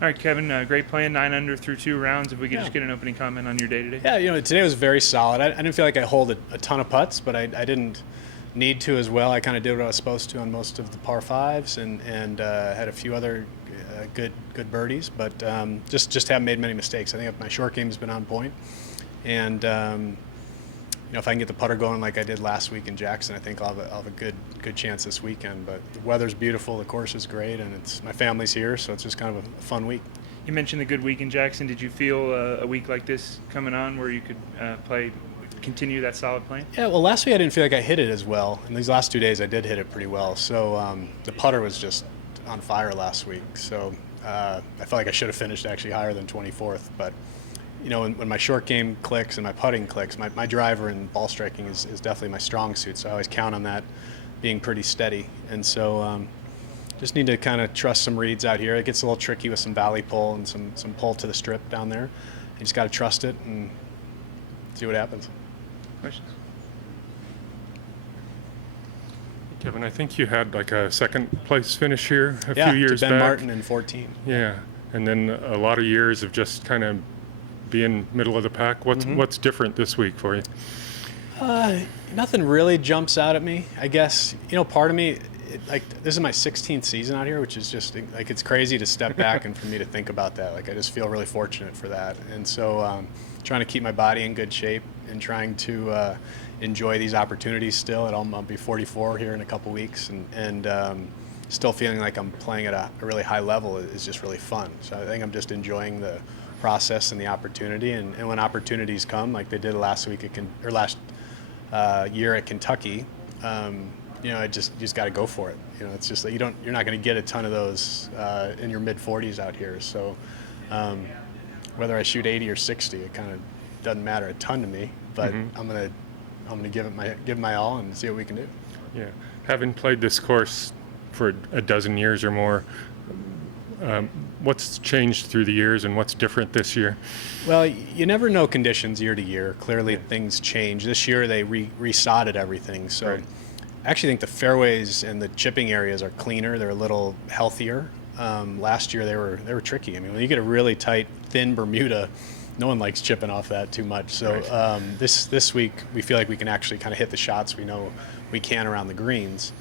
All right, Kevin, great playing, 9 under through 2 rounds. If we could Yeah. just get an opening comment on your day today. Yeah, today was very solid. I didn't feel like I holed a ton of putts, but I didn't need to as well. I kind of did what I was supposed to on most of the par fives, and had a few other good birdies, but just haven't made many mistakes. I think my short game's been on point, and if I can get the putter going like I did last week in Jackson, I think I'll have a good chance this weekend. But the weather's beautiful, the course is great, and my family's here, so it's just kind of a fun week. You mentioned the good week in Jackson. Did you feel a week like this coming on where you could continue that solid playing? Yeah, well, last week I didn't feel like I hit it as well, and these last 2 days I did hit it pretty well. So the putter was just on fire last week. So I felt like I should have finished actually higher than 24th, but when my short game clicks and my putting clicks, my driver and ball striking is definitely my strong suit, so I always count on that being pretty steady. And so just need to kind of trust some reads out here. It gets a little tricky with some valley pull and some pull to the strip down there. You just got to trust it and see what happens. Questions? Kevin, I think you had like a second place finish here a few years to back. Ben Martin in 14. Yeah, and then a lot of years of just kind of being middle of the pack. What's different this week for you? Nothing really jumps out at me. I guess part of me, this is my 16th season out here, which is just like it's crazy to step back and for me to think about that. Like I just feel really fortunate for that, and so trying to keep my body in good shape and trying to enjoy these opportunities still. I'll be 44 here in a couple weeks, and still feeling like I'm playing at a really high level is just really fun. So I think I'm just enjoying the process and the opportunity, and when opportunities come like they did last year at Kentucky, you just got to go for it. It's just that you're not going to get a ton of those in your mid 40s out here. So whether I shoot 80 or 60, it kind of doesn't matter a ton to me. But I'm gonna give it my all and see what we can do. Yeah, having played this course for a dozen years or more, what's changed through the years and what's different this year? Well, you never know conditions year to year. Clearly, things change. This year, they resodded everything. So right. I actually think the fairways and the chipping areas are cleaner. They're a little healthier. Last year, they were tricky. I mean, when you get a really tight, thin Bermuda, no one likes chipping off that too much. So right. This week, we feel like we can actually kind of hit the shots we know we can around the greens.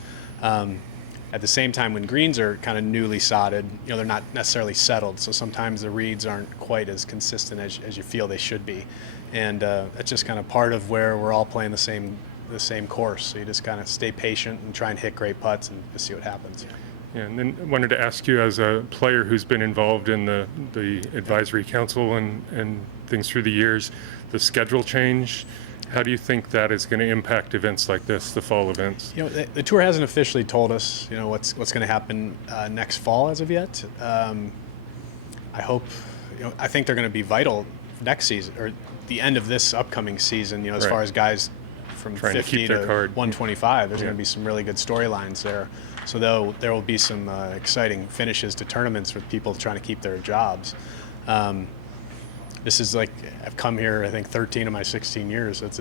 At the same time, when greens are kind of newly sodded, they're not necessarily settled. So sometimes the reads aren't quite as consistent as you feel they should be. And that's just kind of part of where we're all playing the same course. So you just kind of stay patient and try and hit great putts and just see what happens. Yeah, and then I wanted to ask you, as a player who's been involved in the advisory council and things through the years, the schedule change, how do you think that is going to impact events like this, the fall events? The tour hasn't officially told us, what's going to happen next fall as of yet. I hope, I think they're going to be vital next season or the end of this upcoming season. As right. far as guys from Trying 50 to to 125, there's going to be some really good storylines there. So there will be some exciting finishes to tournaments with people trying to keep their jobs. This is like, I've come here, I think 13 of my 16 years. It's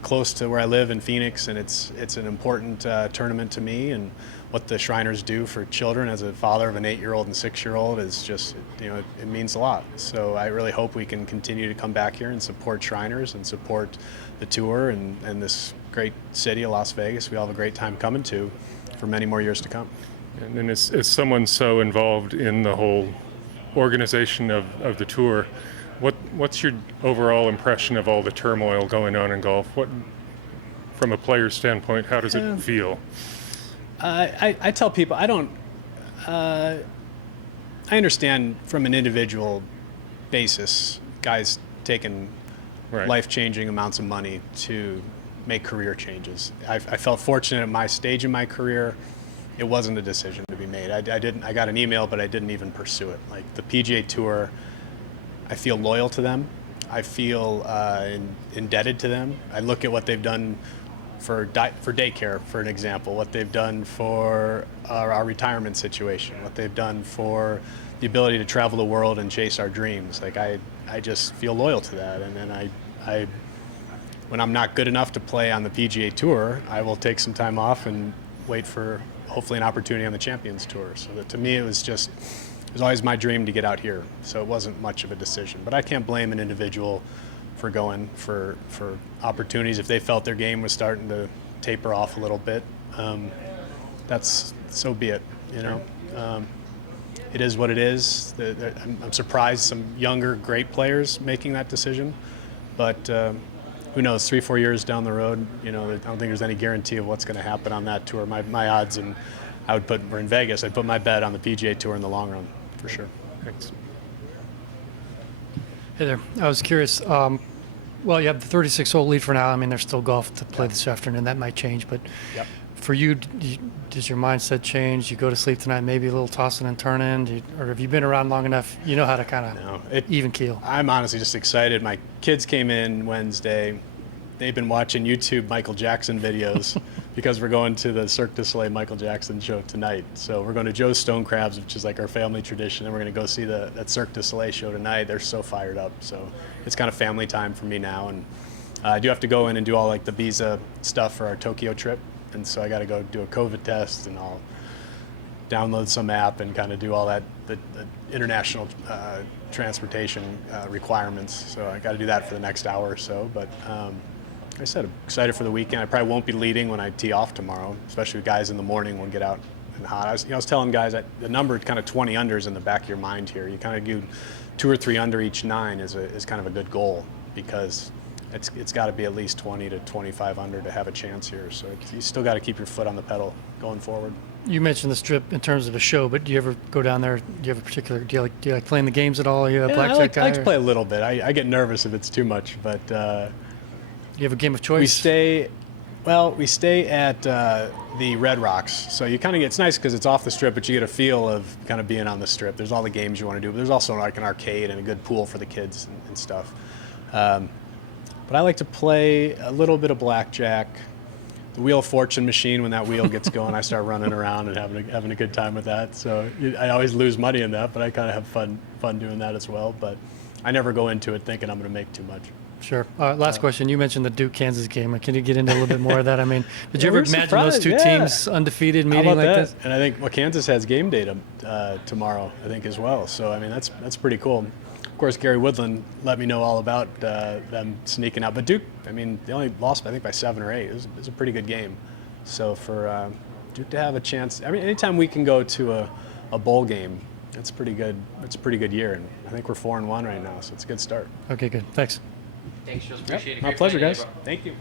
close to where I live in Phoenix, and it's an important tournament to me. And what the Shriners do for children as a father of an 8-year-old and 6-year-old is just, it means a lot. So I really hope we can continue to come back here and support Shriners and support the tour and this great city of Las Vegas. We all have a great time coming to for many more years to come. And then as someone so involved in the whole organization of the tour, what's your overall impression of all the turmoil going on in golf? What, from a player's standpoint, how does it feel? I tell people I understand from an individual basis, guys taking Right. life-changing amounts of money to make career changes. I felt fortunate at my stage in my career. It wasn't a decision to be made. I got an email, but I didn't even pursue it. Like the PGA Tour, I feel loyal to them. I feel indebted to them. I look at what they've done for daycare, for an example, what they've done for our retirement situation, what they've done for the ability to travel the world and chase our dreams. Like I just feel loyal to that. And then I when I'm not good enough to play on the PGA Tour, I will take some time off and wait for hopefully an opportunity on the Champions Tour. So that to me, it was just was always my dream to get out here, so it wasn't much of a decision. But I can't blame an individual for going for opportunities. If they felt their game was starting to taper off a little bit, that's so be it. You know, it is what it is. I'm surprised some younger great players making that decision, but who knows? 3-4 years down the road, you know, I don't think there's any guarantee of what's going to happen on that tour. My odds, and we're in Vegas. I'd put my bet on the PGA Tour in the long run for sure. Thanks. Hey there. I was curious. Well, you have the 36-hole lead for now. I mean, there's still golf to play this afternoon. That might change. But Yep. for you, does your mindset change? You go to sleep tonight, maybe a little tossing and turning? Or have you been around long enough, you know how to kind of even keel? I'm honestly just excited. My kids came in Wednesday. They've been watching YouTube Michael Jackson videos because we're going to the Cirque du Soleil Michael Jackson show tonight. So we're going to Joe's Stone Crabs, which is like our family tradition, and we're going to go see that Cirque du Soleil show tonight. They're so fired up. So it's kind of family time for me now. And I do have to go in and do all like the visa stuff for our Tokyo trip. And so I got to go do a COVID test, and I'll download some app and kind of do all that, the international transportation requirements. So I got to do that for the next hour or so. But like I said, I'm excited for the weekend. I probably won't be leading when I tee off tomorrow, especially with guys in the morning when we get out and hot. I was telling guys that the number kind of 20 unders in the back of your mind here. You kind of do 2 or 3 under each 9 is kind of a good goal, because it's got to be at least 20 to 25 under to have a chance here. So you still got to keep your foot on the pedal going forward. You mentioned the Strip in terms of a show, but do you ever go down there? Do you have a particular? Do you like playing the games at all? Are you a blackjack guy? I like to play a little bit. I get nervous if it's too much, but You have a game of choice? we stay at the Red Rocks. So you kind of get, it's nice because it's off the Strip, but you get a feel of kind of being on the Strip. There's all the games you want to do, but there's also like an arcade and a good pool for the kids and stuff. But I like to play a little bit of blackjack. The Wheel of Fortune machine, when that wheel gets going, I start running around and having a good time with that. So I always lose money in that, but I kind of have fun doing that as well. But I never go into it thinking I'm going to make too much. Sure. Last question. You mentioned the Duke-Kansas game. Can you get into a little bit more of that? I mean, did you ever imagine those two teams undefeated meeting like this? And I think Kansas has game day tomorrow, I think, as well. So, I mean, that's pretty cool. Of course, Gary Woodland let me know all about them sneaking out. But Duke, I mean, they only lost, I think, by 7 or 8. It was a pretty good game. So for Duke to have a chance, I mean, anytime we can go to a bowl game, it's pretty good. It's a pretty good year. And I think we're 4-1 right now, so it's a good start. Okay, good. Thanks. Thanks, Jules. Appreciate it. My Great pleasure, playing guys. today, bro. Thank you.